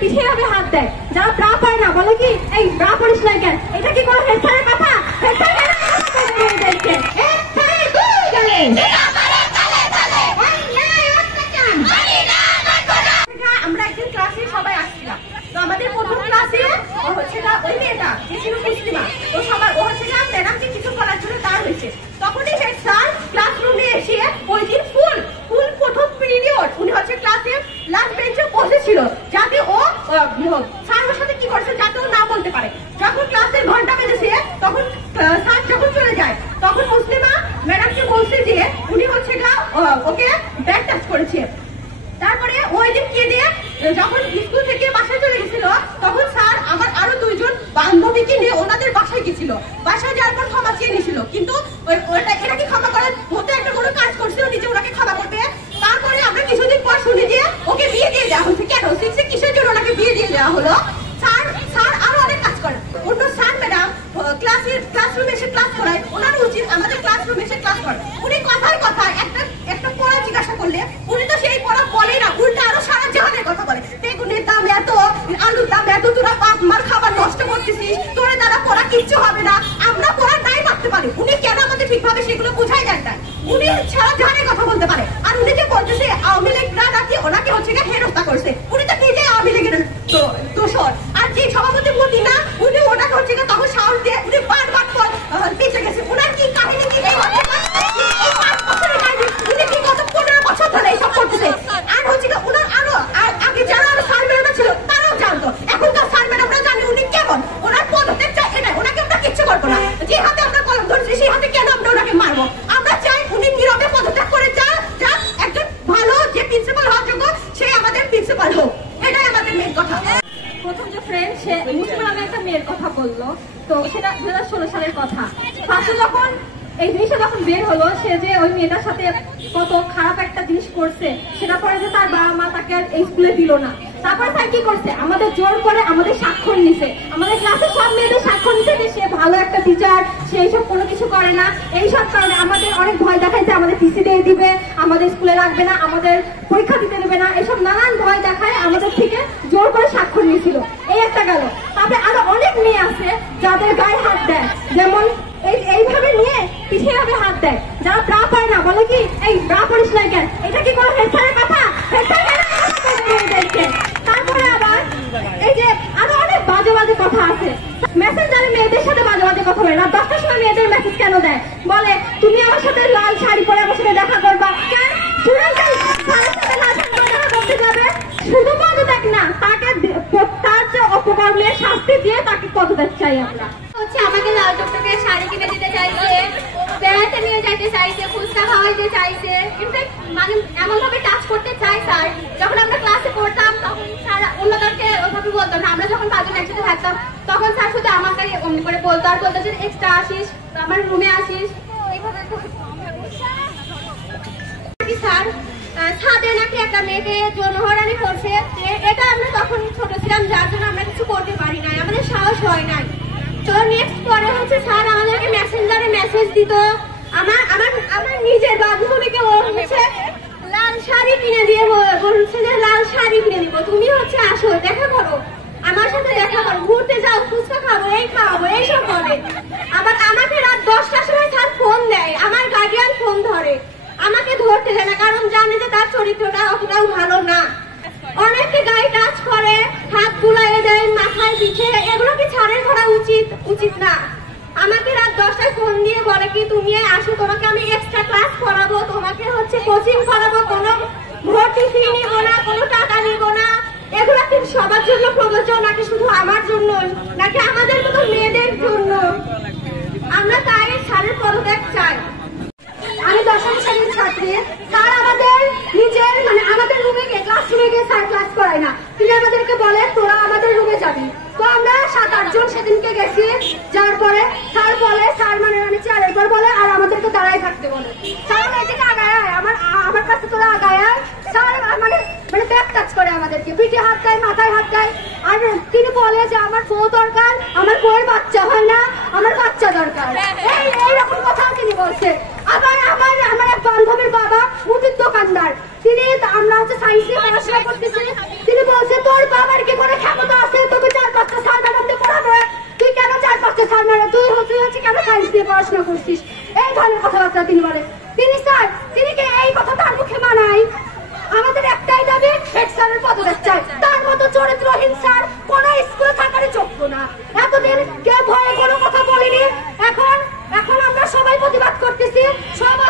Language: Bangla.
পিঠে হবে হাত দেয়। যারা ব্রা পারে না বলে কি এই ব্রা পরিস না কেন, এটা কি কোনো হেড স্যারের কথা? হেড স্যার আমরা একদিন ক্লাসে সবাই আসছিলাম, তো আমাদের প্রথম ক্লাসে হচ্ছে না ওই মেয়েটা যে ছিল মুসলিমা, ও সবার ও হচ্ছে না ম্যাডামকে কিছু করার জন্য দাঁড় হয়েছে। তখনই হেড স্যার ক্লাসরুমে এসে ওই দিন ফুল প্রথম পিরিয়ড উনি হচ্ছে ক্লাসে লাস্ট বেঞ্চে বসেছিল, যাতে ও স্যার ওর সাথে কি করছে যাতে ও না বলতে পারে। যখন ক্লাসের ঘন্টা বেজেছে তখন স্যার যখন চলে যায় তখন মুসলিমা ম্যাডামকে বলছে যে উনি হচ্ছে না ওকে ব্যাক টাচ করেছে। তারপরে ওই দিন কে দিয়ে যখন স্কুল থেকে বাসায় চলে গেছিল তখন স্যার আমার আরো দুইজন বান্ধবীকে নিয়ে ওনাদের বাসায় গেছিল। বাসায় যাওয়ার পর ক্ষমা চেয়ে নিয়েছিল, কিন্তু এটা কি ক্ষমা করার মতো একটা কোনো কাজ করছিল নিজে ওনাকে ক্ষমা করবে। তারপরে আমরা কিছুদিন পর শুনি যে ওকে বিয়ে দিয়ে দেওয়া হচ্ছে। কেন সিক্সে কিসের জন্য ওনাকে বিয়ে দিয়ে দেওয়া হলো? স্যার আরো অনেক কাজ করেন। অন্য স্যার ম্যাডাম ক্লাসরুমে এসে ক্লাস করায়, ওনার উচিত আমাদের ক্লাসরুমে এসে ক্লাস করেন। উনি কথায় কথায় একটা পড়া জিজ্ঞাসা করলে উনি তো সেই পড়া বলে না, উল্টা আরো সারা জাহানের কথা বলে। বেগুনের দাম এত, আলুর দাম এত, তোরা আমার খাবার নষ্ট করতেছিস, তোরা দ্বারা পড়া কিচ্ছু হবে না, আমরা পড়া নাই মারতে পারি। উনি কেন আমাদের ঠিকভাবে সেগুলো বুঝাই যায় না, উনি সারা জাহানের কথা বলতে পারে। আর উনি যে বলতেছে আওয়ামী লীগরা নাকি ওনাকে হচ্ছে হেনস্থা করছে, উনি তো নিজেই আওয়ামী লীগের দোষর। আর যে সভাপতি মোদি না উনি ওনাকে হচ্ছে তখন সাহস দিয়ে উনি বারবার পিছিয়ে গেছে। ওনার কি কাহিনী কি এই উনি কি গত 15 বছর ধরে এইসব করতেছে। আর হচ্ছে ওনার আরো আগে যারা আরো স্যার ম্যাডাম ছিল তারাও জানতো, এখনকার স্যার ম্যাডামরা জানি উনি কেমন, ওনার পদত্যাগ চাই এটা, ওনাকে আমরা কিচ্ছু করবো না। যে হাতে আমরা কলম ধরেছি সেই হাতে কেন আমরা ওনাকে মারবো? আমরা চাই উনি নীরবে পদত্যাগ করে যা একজন ভালো যে প্রিন্সিপাল হওয়ার যোগ্য সেই আমাদের প্রিন্সিপাল হোক, এটাই আমাদের মেন কথা। প্রথম যে ফ্রেন্ড সে মুসলিম নামে একটা মেয়ের কথা বললো, তো সেটা 2016 সালের কথা। ফার্স্টে যখন এই জিনিসটা যখন বের হলো সে যে ওই মেয়েটার সাথে কত খারাপ একটা জিনিস করছে, সেটা পরে যে তার বাবা মা তাকে আর এই স্কুলে দিল না। তারপরে স্যার কি করছে, আমাদের জোর করে আমাদের স্বাক্ষর নিছে, আমাদের ক্লাসের সব মেয়েদের স্বাক্ষর নিছে যে সে ভালো একটা টিচার, সে এইসব কোনো কিছু করে না। এইসব কারণে আমাদের অনেক ভয় দেখাইছে, আমাদের টিসি দিয়ে দিবে, আমাদের স্কুলে রাখবে না, আমাদের পরীক্ষা দিতে দেবে না, এসব নানান ভয় দেখায় আমাদের থেকে জোর করে স্বাক্ষর নিয়েছিল। এই একটা গেল। তারপরে আরো অনেক মেয়ে আছে যাদের গায়ে হাত দেয়, যেমন এইভাবে নিয়ে পিঠে হবে হাত দেয়। যারা ব্রা পারে না বলে কি এই ব্রা পরিস না কেন, এটা কি কোনো হেড স্যারের কথা? হেড স্যার তারপরে আবার এই যে আরো অনেক বাজে বাজে কথা আছে। মেসেঞ্জারে মেয়েদের সাথে বাজে বাজে কথা বলে না, 10টার সময় মেয়েদের মেসেজ কেন দেয়, বলে তুমি আমার সাথে লাল শাড়ি পরে আমার সাথে দেখা করবা। কেন দেখা করতে যাবে? শুধু পদত্যাগ না, তাকে তার যে অপকর্মের শাস্তি দিয়ে তাকে পদত্যাগ চাই আমরা। হচ্ছে আমাকে লাল টুকটুকে শাড়ি কিনে দিতে চাইছে, বেড়াতে নিয়ে যাইতে চাইছে, ফুচকা খাওয়াইতে চাইছে, ইনফ্যাক্ট মানে এমন ভাবে টাচ করতে চাই স্যার। যখন আমরা ক্লাসে পড়তাম তখন স্যার অন্যদেরকে ওইভাবে বলতো না, আমরা যখন 5 জন একসাথে থাকতাম তখন স্যার শুধু আমাকে অমনি করে বলতো, আর বলতো যে এক্সট্রা আসিস, আমার রুমে আসিস। এইভাবে স্যার ছাদে নাকি একটা মেয়েকে যৌনহরানি করছে, এটা আমরা তখন ছোট ছিলাম যার জন্য আমরা কিছু করতে পারি নাই, আমাদের সাহস হয় নাই। তো নেক্সট পরে হচ্ছে স্যার আমাদেরকে মেসেঞ্জারে মেসেজ দিত, আমার নিজের বান্ধবীকে ও হচ্ছে লাল শাড়ি কিনে দিয়ে বলছে যে লাল শাড়ি কিনে দিব, তুমি হচ্ছে আসো দেখা করো, আমার সাথে দেখা করো, ঘুরতে যাও, ফুচকা খাবো, এই খাওয়াবো, এইসব বলে। আবার আমাকে রাত 10টার সময় স্যার ফোন দেয়, আমার গার্ডিয়ান ফোন ধরে, আমাকে ধরতে দেয় না, কারণ জানে যে তার চরিত্রটা অতটাও ভালো না। অনেকে গায়ে টাচ করে, হাত বুলাই দেয় মাথায় পিঠে, এগুলো কি ছাড়ের করা উচিত না। আমাকে রাত 10টায় ফোন দিয়ে বলে কি তুমি আসো, তোমাকে আমি এক্সট্রা ক্লাস করাবো, তোমাকে হচ্ছে কোচিং করাবো, কোনো ভর্তি ফি নিব না, কোনো টাকা নিব না। এগুলো কি সবার জন্য প্রযোজ্য নাকি শুধু আমার জন্য, নাকি আমাদের মতো মেয়েদের জন্য? আমরা তাই স্যারের পদত্যাগ চাই। আমি 10ম শ্রেণীর ছাত্রী, স্যার আমাদের নিজের মানে আমাদের রুমে গিয়ে ক্লাসরুমে গিয়ে স্যার ক্লাস করায় না, তিনি আমাদেরকে বলে তোরা আমাদের রুমে যাবি। তো আমরা 7-8 জন সেদিনকে গেছি, যার পরে স্যার বলে, স্যার মানে চেয়ারের পর বলে আর আমাদেরকে দাঁড়ায় থাকতে বলে। স্যার এদিকে আগায় আমার কাছে তোরা আগায়, স্যার মানে ব্যাক টাচ করে আমাদেরকে, পিঠে হাত দেয়, মাথায় হাত দেয়। আর তিনি বলে যে আমার বউ দরকার, আমার বউয়ের বাচ্চা হয় না, আমার বাচ্চা দরকার, এইরকম কথাও তিনি বলছে। আবার আমার এক বান্ধবীর বাবা মুদির দোকানদার, তিনি আমরা হচ্ছে সায়েন্স নিয়ে পড়াশোনা করতেছি, তিনি বলছে তোর বাবার কি কোনো নিয়ে পড়াশোনা করছিস, এই ধরনের কথাবার্তা তিনি বলেন। তিনি স্যার, তিনি কি এই কথা তার মুখে মানায়? আমাদের একটাই দাবি, হেড স্যারের পদত্যাগ চাই। তার মতো চরিত্রহীন স্যার কোন স্কুলে থাকারই যোগ্য না। এতদিন কেউ ভয়ে কোনো কথা বলেনি, এখন আমরা সবাই প্রতিবাদ করতেছি। সবাই